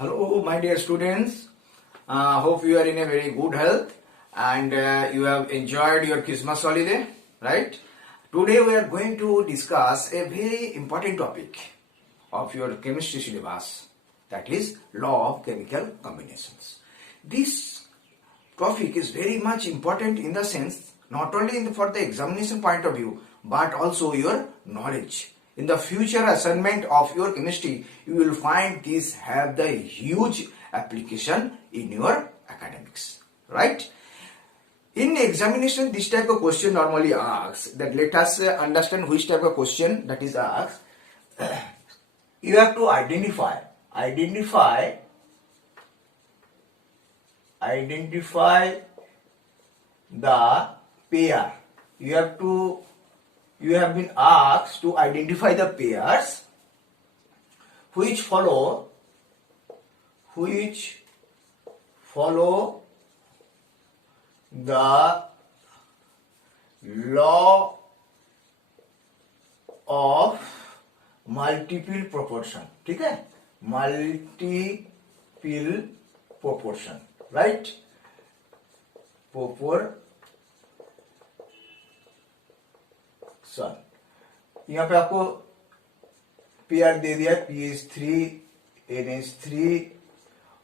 Hello, my dear students. Hope you are in a very good health and you have enjoyed your Christmas holiday, right? Today we are going to discuss a very important topic of your chemistry syllabus, that is law of chemical combinations. This topic is very much important in the sense not only for the examination point of view but also your knowledge. In the future assignment of your chemistry, you will find this have the huge application in your academics, right? In examination, this type of question normally asks that let us understand which type of question that is asked. You have to identify the pair. You have been asked to identify the pairs which follow the law of multiple proportion. ठीक है? Multiple proportion, right? यहाँ पे आपको PR दे दिया PH3 NH3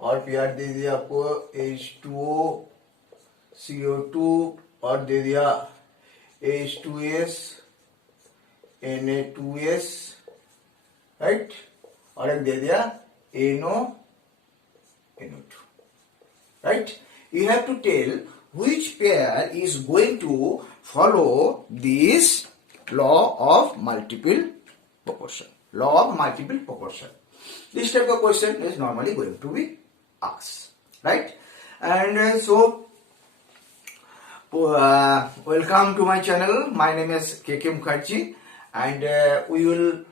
और PR दे दिया आपको H2O CO2 और दे दिया H2S Na2S, राइट, और एक दे दिया NO2, right? You have to tell which pair is going to follow this law of multiple proportion. This type of question is normally going to be asked, right? And welcome to my channel. My name is KK Mukherjee, and we will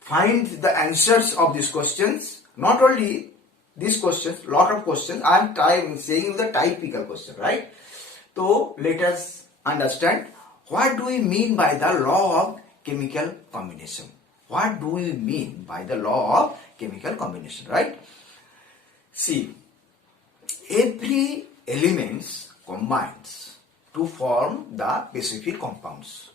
find the answers of these questions. Not only these questions, lot of questions. I am saying the typical question, right? So let us understand what do we mean by the law of chemical combination. What do we mean by the law of chemical combination, right? See, every element combines to form the specific compounds.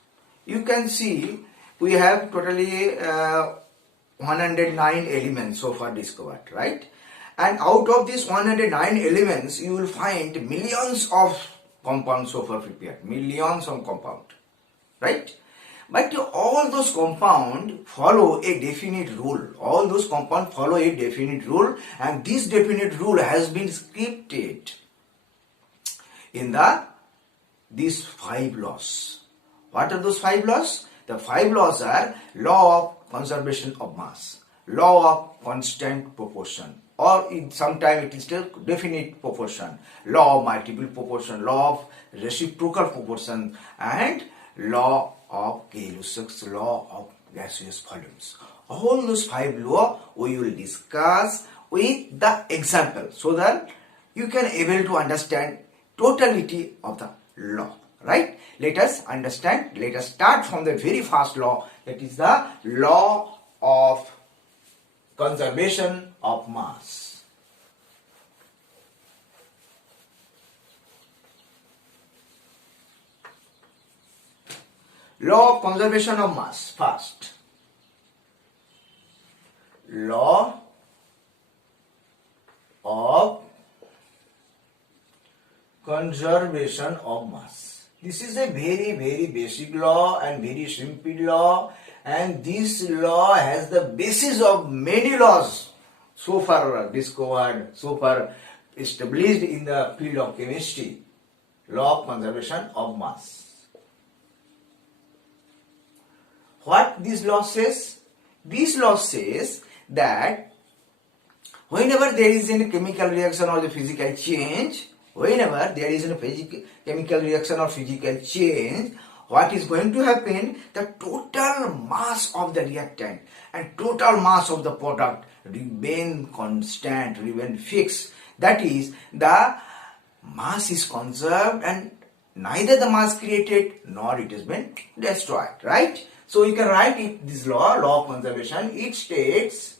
You can see we have totally 109 elements so far discovered, right? And out of these 109 elements, you will find millions of compounds so far prepared, millions of compounds, right? But all those compounds follow a definite rule. And this definite rule has been scripted in these 5 laws. What are those 5 laws? The 5 laws are law of conservation of mass, law of constant proportion, or sometimes it is still definite proportion, law of multiple proportion, law of reciprocal proportion, and law of Gay-Lussac's law of gaseous volumes. All those 5 laws we will discuss with the example so that you can able to understand totality of the law, right? Let us start from the very first law, that is the law of conservation of mass. Law of conservation of mass first. Law of conservation of mass. This is a very, very basic law and very simple law, and this law has the basis of many laws so far discovered, so far established in the field of chemistry. Law of conservation of mass. What this law says? This law says that whenever there is a chemical reaction or the physical change, what is going to happen? The total mass of the reactant and total mass of the product remain constant, remain fixed. That is, the mass is conserved and neither the mass created nor it has been destroyed, right? So you can write it, this law of conservation. It states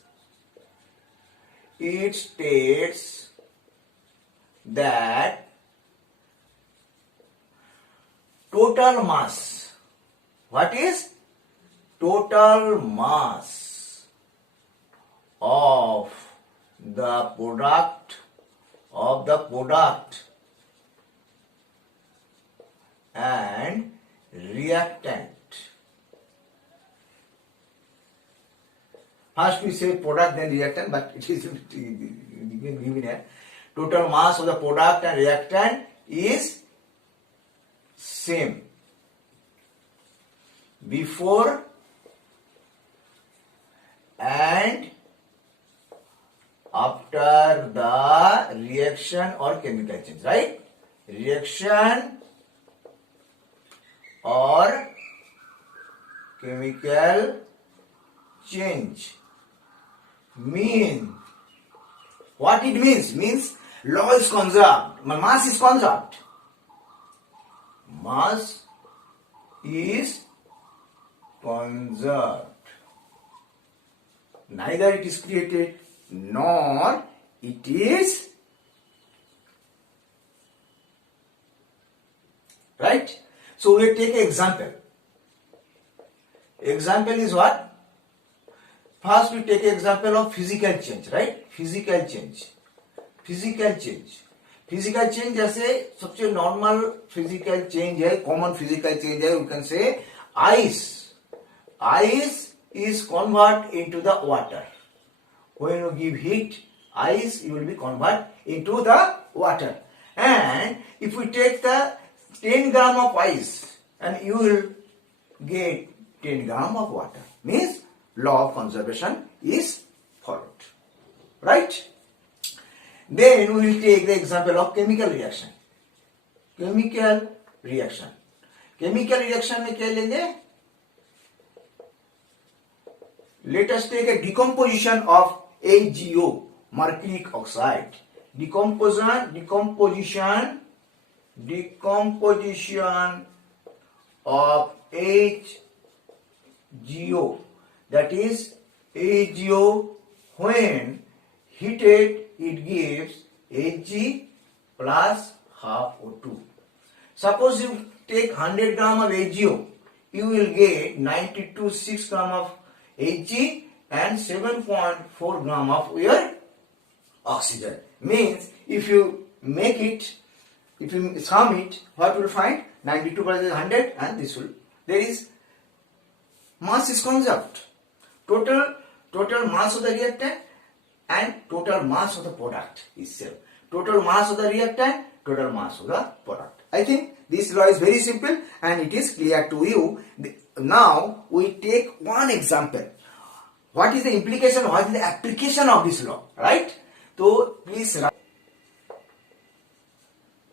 it states that total mass, what is total mass of the product and reactant. First we say product then reactant, but it is given here. Total mass of the product and reactant is same before and after the reaction or chemical change, right? Reaction or chemical change. Mean what it means law is conserved, mass is conserved. Mass is conserved. Neither it is created nor it is, right? So we take an example. Example is what? First we take example of physical change, right? Physical change जैसे सबसे normal physical change है, common physical change है, you can say ice is convert into the water. When you give heat, ice you will be convert into the water. And if we take the 10 gram of ice and you will get 10 gram of water, means law of conservation is followed, right? Then we will take the example of chemical reaction. Chemical reaction में क्या लेंगे? Let us take a decomposition of HgO, mercuric oxide. Decomposition of HgO, that is HgO when heated it gives Hg plus half O2. Suppose you take 100 gram of HgO, you will get 92.6 gram of Hg and 7.4 gram of your oxygen. Means if you make it, if you sum it, what will find? 92 plus 100 and this will, there is mass is conserved. Total mass of the reactant and total mass of the product is same. Total mass of the reactant, total mass of the product. I think this law is very simple and it is clear to you. Now we take one example. What is the implication? What is the application of this law? Right? So please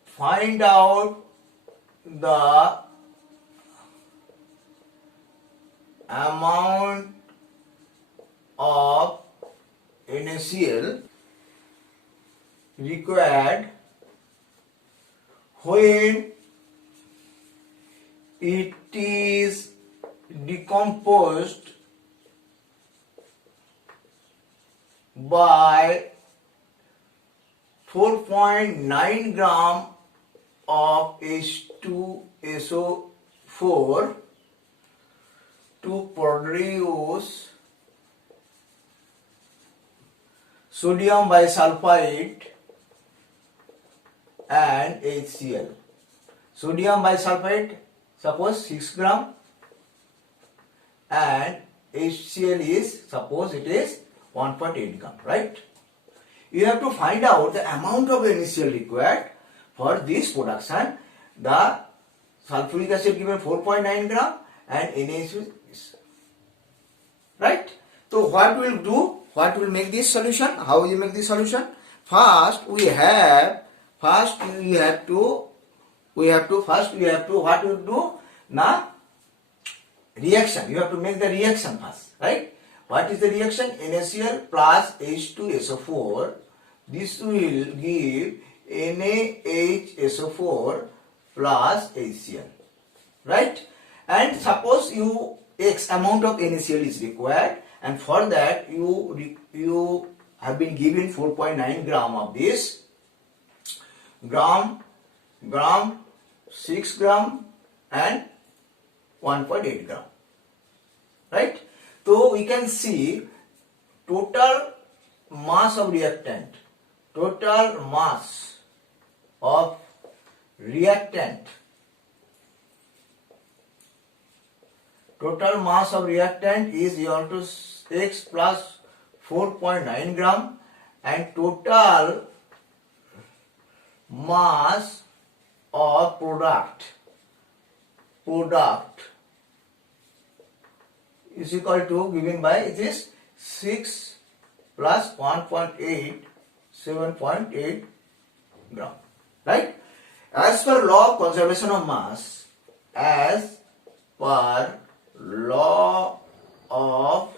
find out the amount of NaCl required when it is decomposed by 4.9 gram of H2SO4 to produce sodium bisulfite and HCl. Sodium bisulfite, suppose 6 gram, and HCl is, suppose it is 1.8 gram, right? You have to find out the amount of NaCl required for this production. The sulfuric acid given 4.9 gram and NaCl is, right? So what we'll do? What will make this solution? How you make this solution? First we have to what you do? Now reaction. You have to make the reaction first, right? What is the reaction? NaCl plus H2SO4. This will give NaHSO4 plus HCl, right? And suppose you X amount of NaCl is required, and for that you have been given 4.9 gram of this, gram, 6 gram and 1.8 gram, right? So we can see total mass of reactant, total mass of reactant, total mass of reactant is equal to X plus 4.9 gram, and total mass of product is equal to, given by, it is 6 plus 1.8, 7.8 gram, right? As per law of conservation of mass, as per law of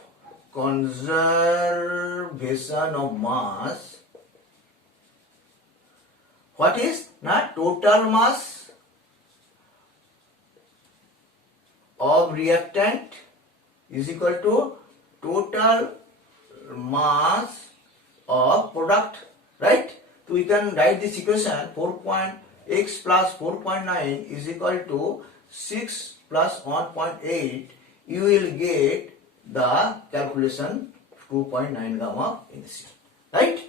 conservation of mass, what is not total mass of reactant is equal to total mass of product, right? So we can write this equation, x plus 4.9 is equal to 6 plus 1.8. You will get the calculation 2.9 gram of NaCl, right?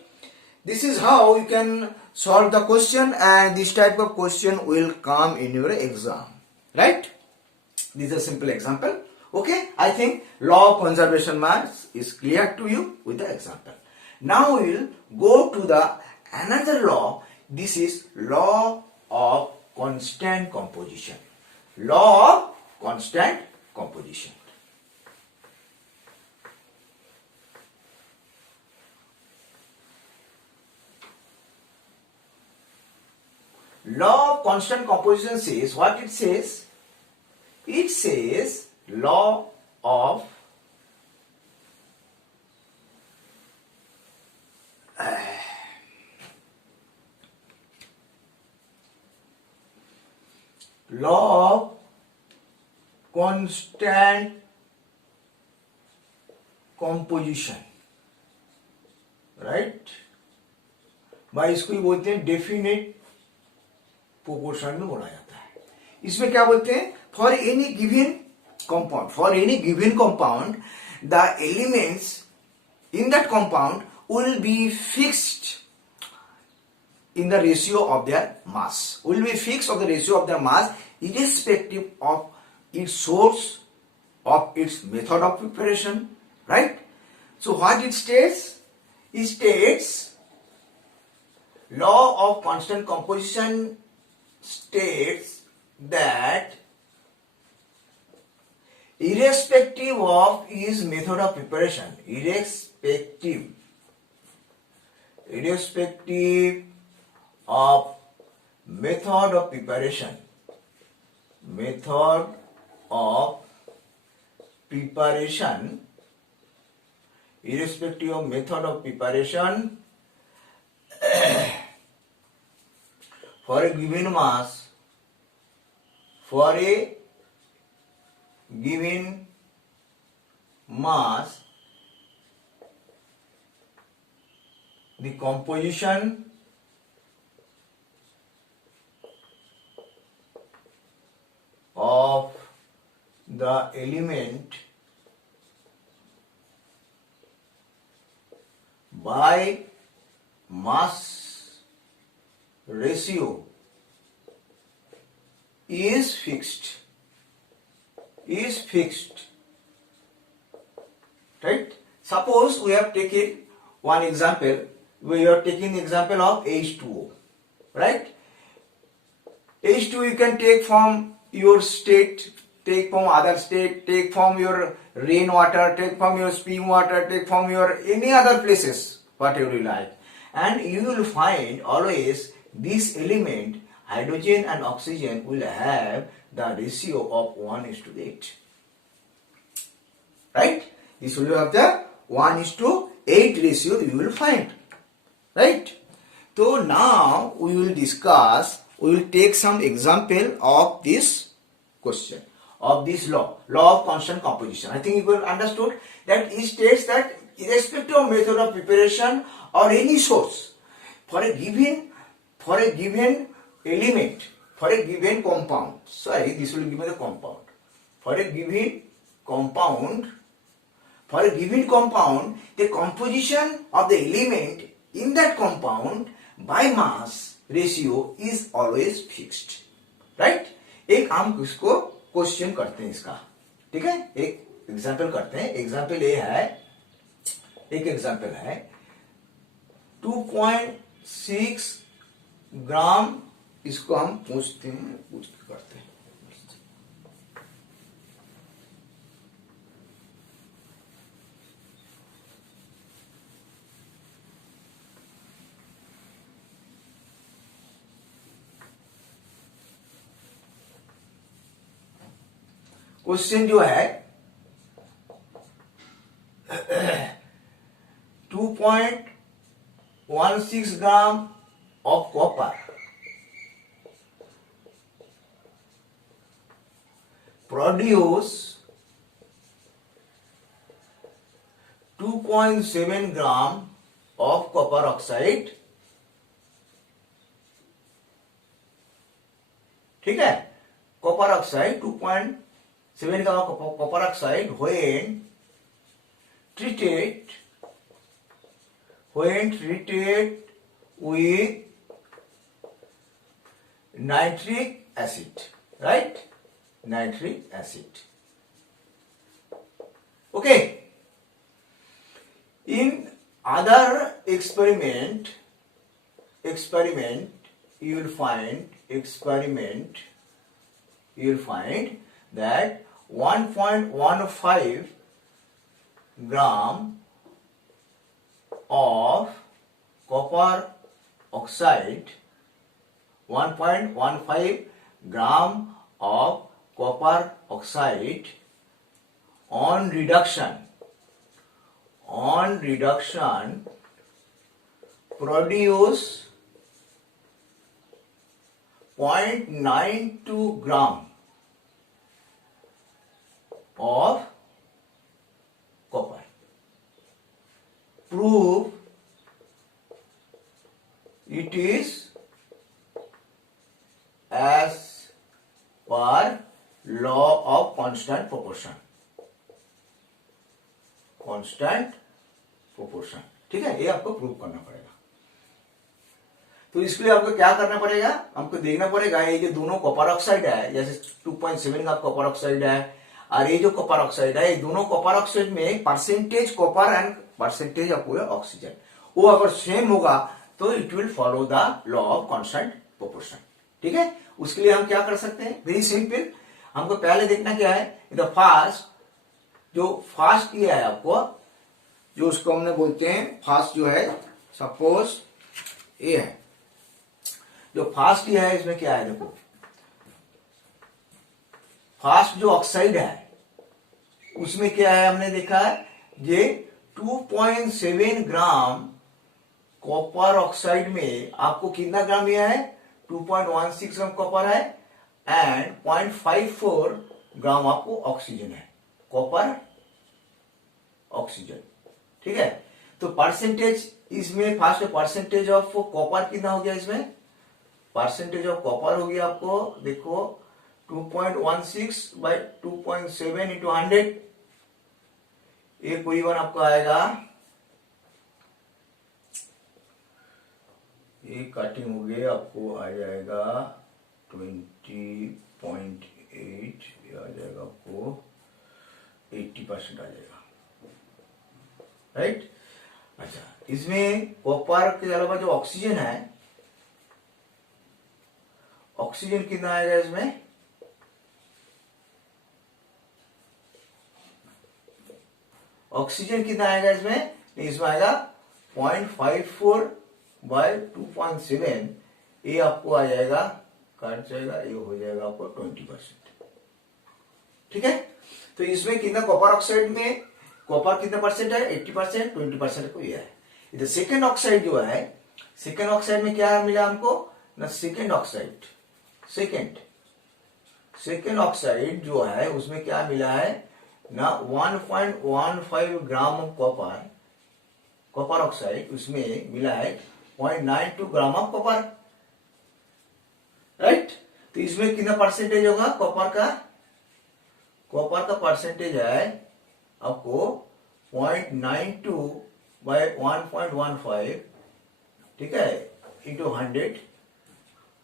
This is how you can solve the question, and this type of question will come in your exam, right? This is a simple example. Okay, I think law of conservation mass is clear to you with the example. Now we will go to the another law. This is law of constant composition. Law of constant composition. Law of constant composition says what it says? It says law of constant composition, right? भाई इसको ही बोलते हैं definite proportion में बोला जाता है. इसमें क्या बोलते हैं? For any given compound, the elements in that compound will be fixed in the ratio of their mass. Will be fixed of the ratio of their mass, irrespective of its source, of its method of preparation, right? So what it states? It states law of constant composition states that irrespective of his method of preparation, irrespective of method of preparation, irrespective of method of preparation, for a given mass, the composition of the element by mass ratio is fixed, right? Suppose we have taken one example. We are taking the example of H2O, right? H2O you can take from your state, take from other state, take from your rainwater, take from your spring water, take from your any other places, whatever you like, and you will find always this element, hydrogen and oxygen, will have the ratio of 1:8, right? This will have the 1:8 ratio you will find, right? So now we will discuss, we will take some example of this question, of this law of constant composition. I think you will understood that it states that irrespective of method of preparation or any source, for a given element, for a given compound, sorry, this will give me the compound, for a given compound, the composition of the element in that compound by mass ratio is always fixed, right? एक हम इसको question करते हैं इसका, ठीक है, एक example करते हैं. एग्जाम्पल ये है, एक एग्जाम्पल है 2.6 ग्राम, इसको हम पूछ करते हैं. क्वेश्चन जो है 2.16 ग्राम of copper produce 2.7 gram of copper oxide. ठीक है, copper oxide 2.7 gram copper oxide when treated with nitric acid, right? Nitric acid. Okay. In other experiment you will find that 1.15 gram of copper oxide, 1.15 gram of copper oxide on reduction produce 0.92 gram of copper. Prove it is as per law of constant proportion. ठीक है, ये आपको prove करना पड़ेगा. तो इसके लिए आपको क्या करना पड़ेगा, हमको देखना पड़ेगा ये जो दोनों कॉपर ऑक्साइड है, जैसे 2.7 का कॉपर ऑक्साइड है और ये जो कॉपर ऑक्साइड है, ये दोनों कॉपर ऑक्साइड में percentage copper and percentage of oxygen वो अगर सेम होगा तो it will follow the law of constant proportion. ठीक है, उसके लिए हम क्या कर सकते हैं, वेरी सिंपल. हमको पहले देखना क्या है, द फास्ट किया है आपको, जो उसको हमने बोलते हैं फास्ट जो है, सपोज ये है, जो फास्ट किया है इसमें क्या है, देखो फास्ट जो ऑक्साइड है उसमें क्या है, हमने देखा है ये 2.7 ग्राम कॉपर ऑक्साइड में आपको कितना ग्राम लिया है, 2.16 ग्राम कॉपर है एंड 0.54 ग्राम आपको ऑक्सीजन है, कॉपर ऑक्सीजन. ठीक है, तो परसेंटेज इसमें फर्स्ट परसेंटेज ऑफ कॉपर कितना हो गया, इसमें परसेंटेज ऑफ कॉपर हो गया आपको, देखो 2.16 बाई 2.7 इंटू 100, ये कोई वन आपको आएगा, ये कटिंग हो गया आपको आ जाएगा 20.8, ये आ जाएगा आपको 80% आ जाएगा, राइट. अच्छा, इसमें कॉपर के अलावा जो ऑक्सीजन है, ऑक्सीजन कितना आएगा इसमें, ऑक्सीजन कितना आएगा इसमें, इसमें आएगा 0.54 बाय 2.7, ये आपको आ जाएगा, कट जाएगा, ये हो जाएगा आपको 20%. ठीक है, तो इसमें कितना कॉपर ऑक्साइड में कॉपर कितना परसेंट है, 80%, 20% को ये है. इधर सेकेंड ऑक्साइड जो है, सेकेंड ऑक्साइड में क्या मिला हमको ना, सेकेंड ऑक्साइड जो है उसमें क्या मिला है ना, 1.15 ग्राम ऑफ कॉपर कॉपर ऑक्साइड, उसमें मिला है 0.92 ग्राम ऑफ कॉपर, राइट। तो इसमें कितना परसेंटेज होगा कॉपर का? कॉपर का परसेंटेज है आपको 0.92 बाय 1.15, ठीक है, इंटू 100,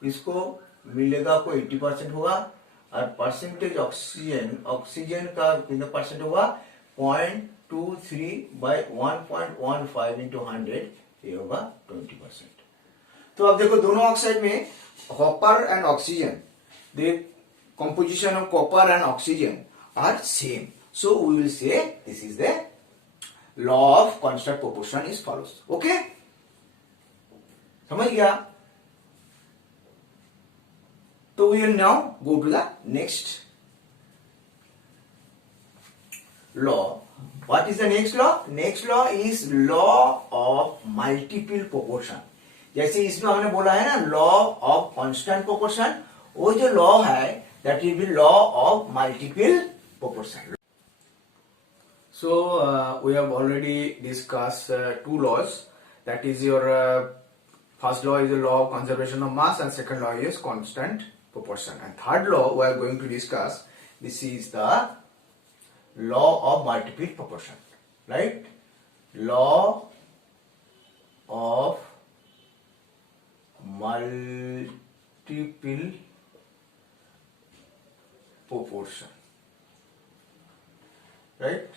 इसको मिलेगा आपको 80% होगा। और परसेंटेज ऑक्सीजन, ऑक्सीजन का कितना परसेंट होगा? 0.23 बाय 1.15 इंटू 100, ये होगा 20%। तो अब देखो दोनों ऑक्साइड में copper and oxygen, the composition of copper and oxygen are same, so we will say this is the law of constant proportion is follows. Okay, समझ गया? तो we will now go to the next law. What is the next law? Next law is law of multiple proportion. जैसे इसमें हमने बोला है ना law of constant proportion, वो जो लॉ है that is the law of multiple proportion. So we have already discussed two laws. That is your first law is the law of conservation of mass, and second law is constant proportion. And third law we are going to discuss. This is the law of multiple proportion, right? Law of multiple proportion, right?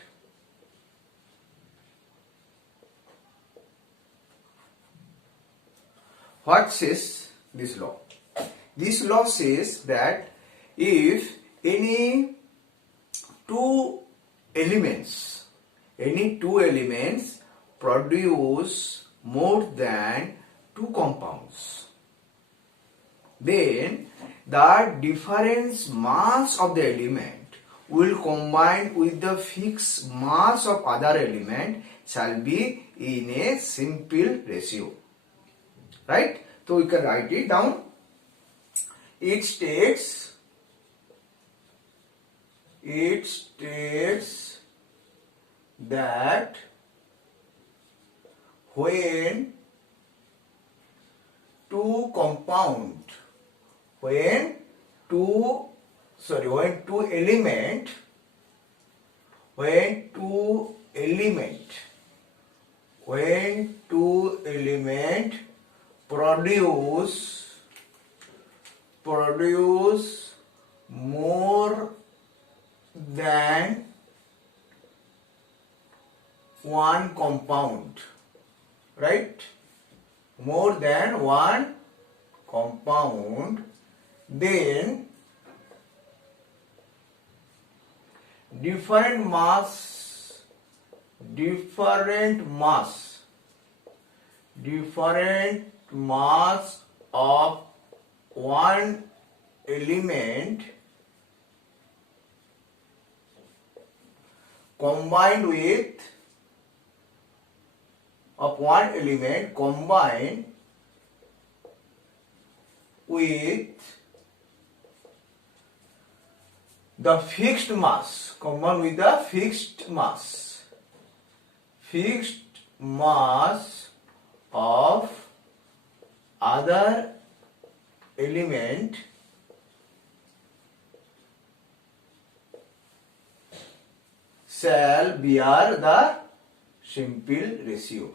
What says this law? This law says that if any two elements produce more than two compounds, then the difference mass of the element will combine with the fixed mass of other element shall be in a simple ratio, right? So we can write it down. It states that when two element produce more than one compound, right? More than one compound, then different mass of one element combined with the fixed mass of other element shall bear the simple ratio.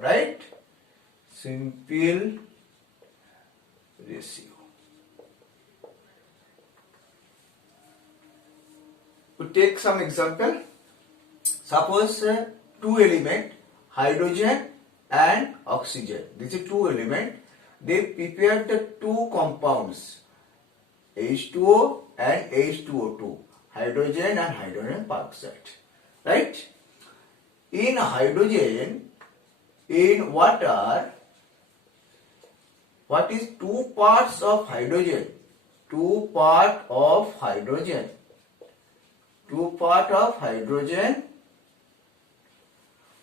Right? Simple ratio. We take some example. Suppose two element, hydrogen and oxygen. These are two element. They prepared the two compounds, H2O and H2O2, hydrogen and hydrogen peroxide. Right? In hydrogen, in water, what is two parts of hydrogen? Two part of hydrogen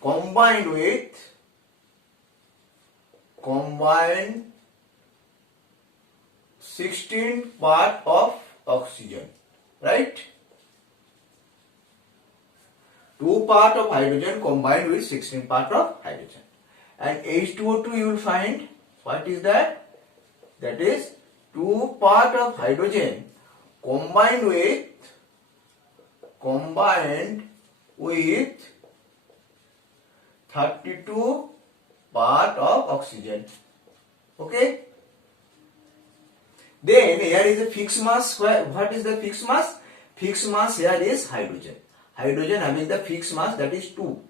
combined with 16 part of oxygen. right? 2 part of hydrogen combined with 16 part of hydrogen. And H2O2 you will find, what is that? That is 2 part of hydrogen combined with 32 part of oxygen. Okay? Then here is a fixed mass. What is the fixed mass? Fixed mass here is hydrogen. Hydrogen having the fixed mass, that is 2.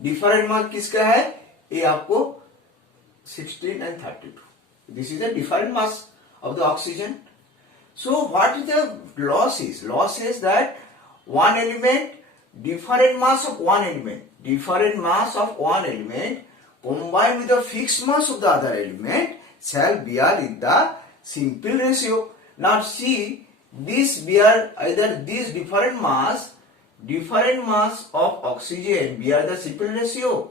Different mass किसका है? ये आपको 16 and 32. This is a different mass of the oxygen. So what is the law says? Law says that one element, different mass of one element combined with the fixed mass of the other element shall bear in the simple ratio. Now see, this bear either this different mass of oxygen bear the simple ratio.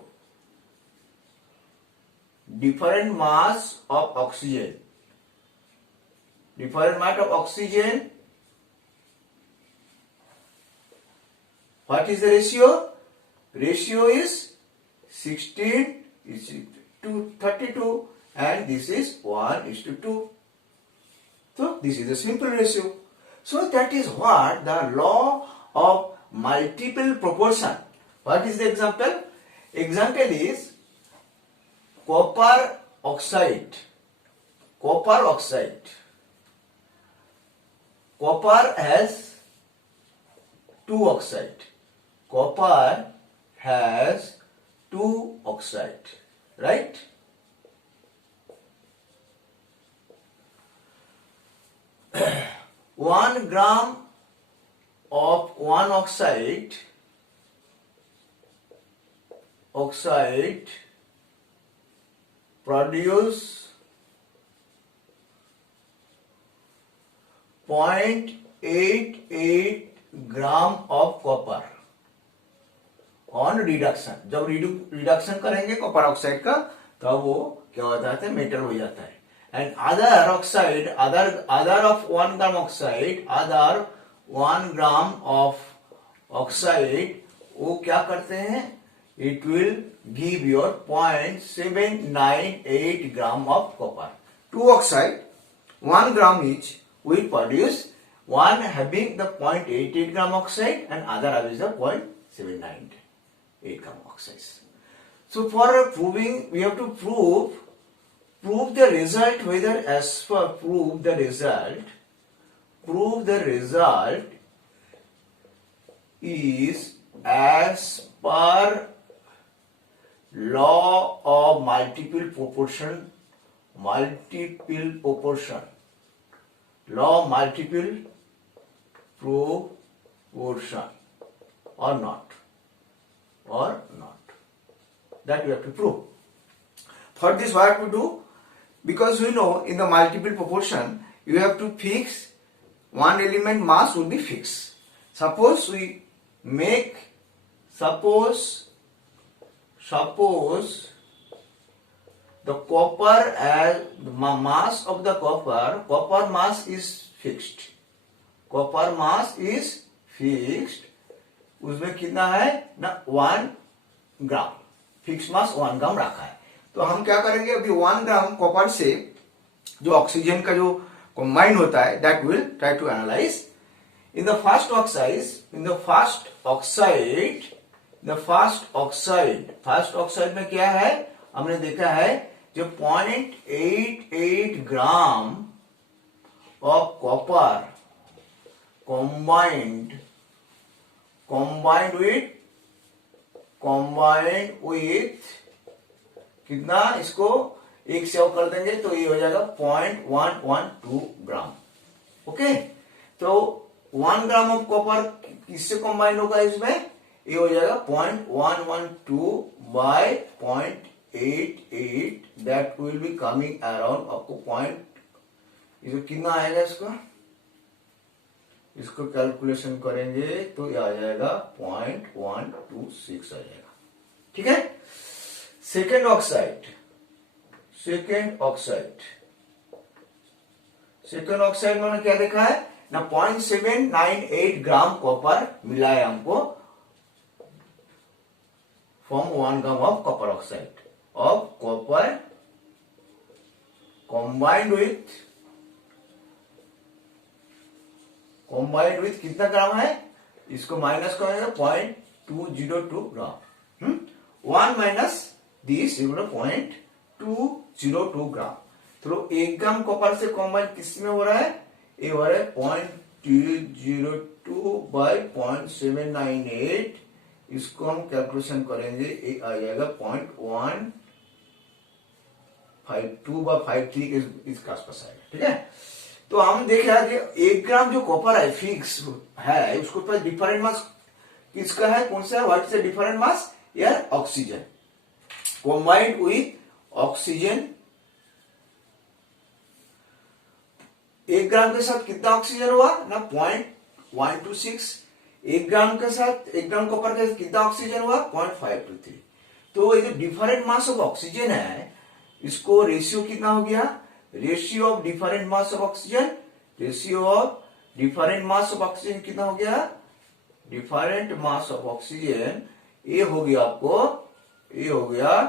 Different mass of oxygen. What is the ratio? Ratio is 16 is to 32 and this is 1:2. So this is a simple ratio. So that is what the law of multiple proportion. What is the example? Example is copper oxide. Copper has 2 oxide. Copper has 2 oxide, right? One gram of one oxide produce 0.88 gram of copper on reduction. जब reduction करेंगे copper oxide का तब वो क्या हो जाता है, metal हो जाता है. And other oxide, other of 1 gram oxide, other 1 gram of oxide वो क्या करते हैं, it will give your 0.798 gram of copper. 2 oxide, 1 gram each will produce, one having the 0.88 gram oxide and other having the 0.798 gram oxides. So for proving, we have to prove the result, whether as per prove the result is as per law of multiple proportion, law of multiple proportion or not, that we have to prove. For this what we do, because we know in the multiple proportion you have to fix one element mass will be fixed. Suppose the copper as the mass of the copper mass is fixed. उसमें कितना है ना, 1 ग्राम fix mass 1 ग्राम रखा है. तो हम क्या करेंगे, अभी 1 ग्राम कॉपर से जो ऑक्सीजन का जो कंबाइन होता है, that will try to analyse. In the first oxide में क्या है, हमने देखा है जो 0.88 gram of copper combined with कितना, इसको 1 से कर देंगे तो ये हो जाएगा 0.112 ग्राम. ओके, तो 1 ग्राम ऑफ कॉपर किससे कंबाइन होगा, इसमें ये हो जाएगा 0.112 by 0.88, that will be coming around आपको इसको कितना आएगा, इसको कैलकुलेशन करेंगे तो ये आ जाएगा 0.126 आ जाएगा. ठीक है. सेकेंड ऑक्साइड में क्या देखा है, ना 0.798 ग्राम कॉपर मिला है हमको from 1 gram of copper oxide of copper combined with कितना ग्राम है, इसको माइनस करेंगे 0.202 ग्राम। 1 माइनस दिस 0.202 ग्राम। तो 1 ग्राम कॉपर से कॉम्बाइंड किस में हो रहा है, ये हो रहा है 0.202 बाई 0.798, इसको हम कैलकुलेशन करेंगे, ये आ जाएगा 0.152 बा 53 के इसका आसपास आएगा। ठीक है, तो हम देख रहे हैं कि 1 ग्राम जो कॉपर है फिक्स है, उसको पास डिफरेंट मास किसका है, कौन सा है, what is the different mass, यार ऑक्सीजन कॉम्बाइंड विथ ऑक्सीजन। 1 ग्राम के साथ कितना ऑक्सीजन हुआ ना 0.126, 1 ग्राम के साथ 1 ग्राम कॉपर के साथ कितना ऑक्सीजन हुआ 0.523। तो ये जो डिफरेंट मास ऑफ ऑक्सीजन है, इसको रेशियो कितना हो गया, ratio of different mass of oxygen, ratio of different mass of oxygen कितना हो गया, डिफरेंट मास ऑफ ऑक्सीजन ये हो गया आपको, ये हो गया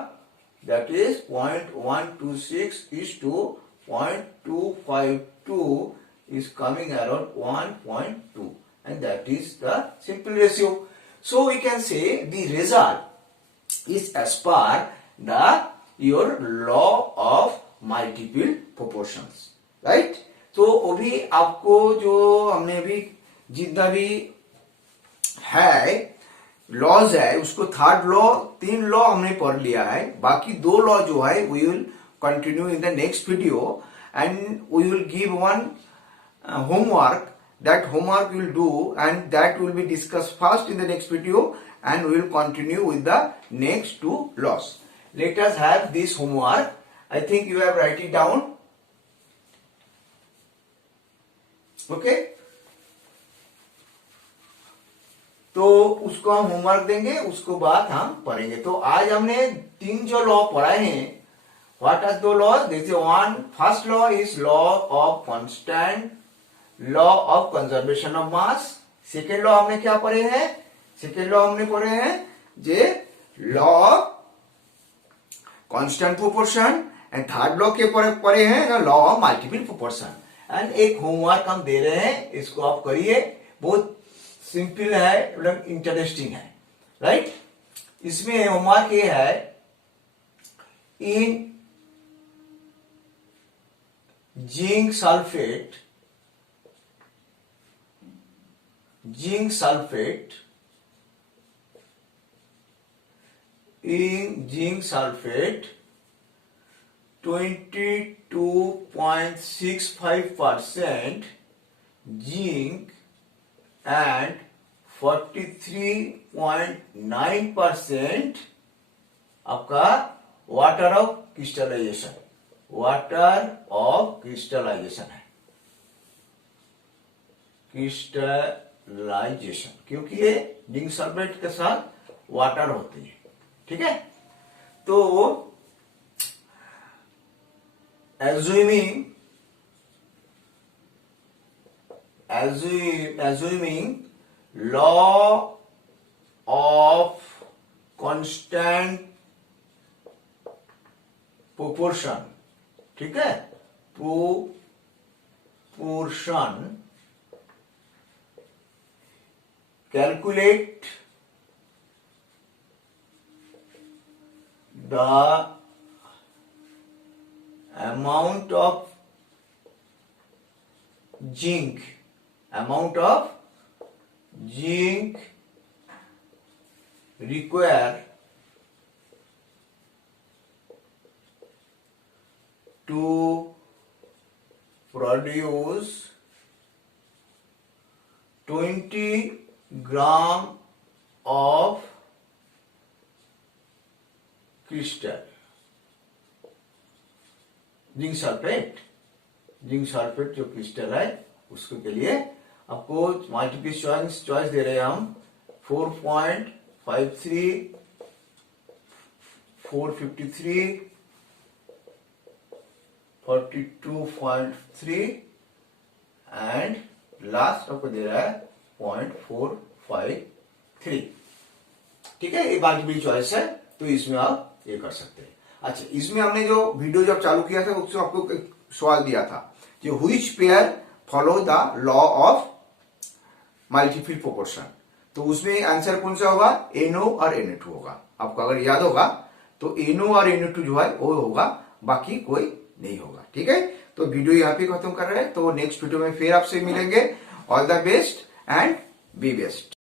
that is 0.126 is to 0.252 is coming around 1.2, and that is the simple ratio. So we can say the result is as per the your law of multiple proportions, right? तो अभी आपको जो हमने अभी जितना भी है लॉज है, उसको थर्ड लॉ 3 लॉ हमने पढ़ लिया है, बाकी 2 लॉ जो है we will continue in the next video and we will give one homework. That homework we will do and that will be discussed first in the next video and we will continue with the next 2 laws. Let us have this homework. I think you have write it down. Okay? तो उसको हम homework देंगे, उसको बाद हम पढ़ेंगे। तो आज हमने 3 जो लॉ पढ़ाए हैं, व्हाट आर दो लॉ, जैसे first law is law of constant, law of conservation of mass. Second law हमने क्या पढ़े हैं, सेकेंड लॉ हमने पढ़े हैं जे law of constant proportion, and third law के पढ़े हैं ना law of multiple proportion. And एक होमवर्क हम दे रहे हैं, इसको आप करिए, बहुत सिंपल है, मतलब इंटरेस्टिंग है, राइट। इसमें होमवर्क ये है, in zinc sulphate in zinc sulfate 22.65% zinc and 43.9% आपका वाटर ऑफ क्रिस्टलाइजेशन है, क्रिस्टलाइजेशन, क्योंकि ये जिंक सल्फेट के साथ वाटर होती है। ठीक है, तो assuming law of constant proportion, ठीक है, proportion, calculate the amount of zinc required to produce 20 gram of crystal zinc sulphate जो क्रिस्टल है उसके के लिए आपको मल्टीपल चॉइस दे रहे हैं हम 4.53, 453, 42.3 एंड लास्ट आपको दे रहा है 0.453। ठीक है, ये बाकी भी चॉइस है, तो इसमें आप ये कर सकते हैं। अच्छा, इसमें हमने जो वीडियो जब चालू किया था उसमें आपको एक सवाल दिया था कि which pair follow the law of multiple proportion, तो उसमें आंसर कौन सा होगा, NO और NO2 होगा। आपको अगर याद होगा तो NO और NO2 जो है वो होगा, बाकी कोई नहीं होगा। ठीक है, तो वीडियो यहाँ पे खत्म कर रहे हैं, तो नेक्स्ट वीडियो में फिर आपसे मिलेंगे। All the best and B best.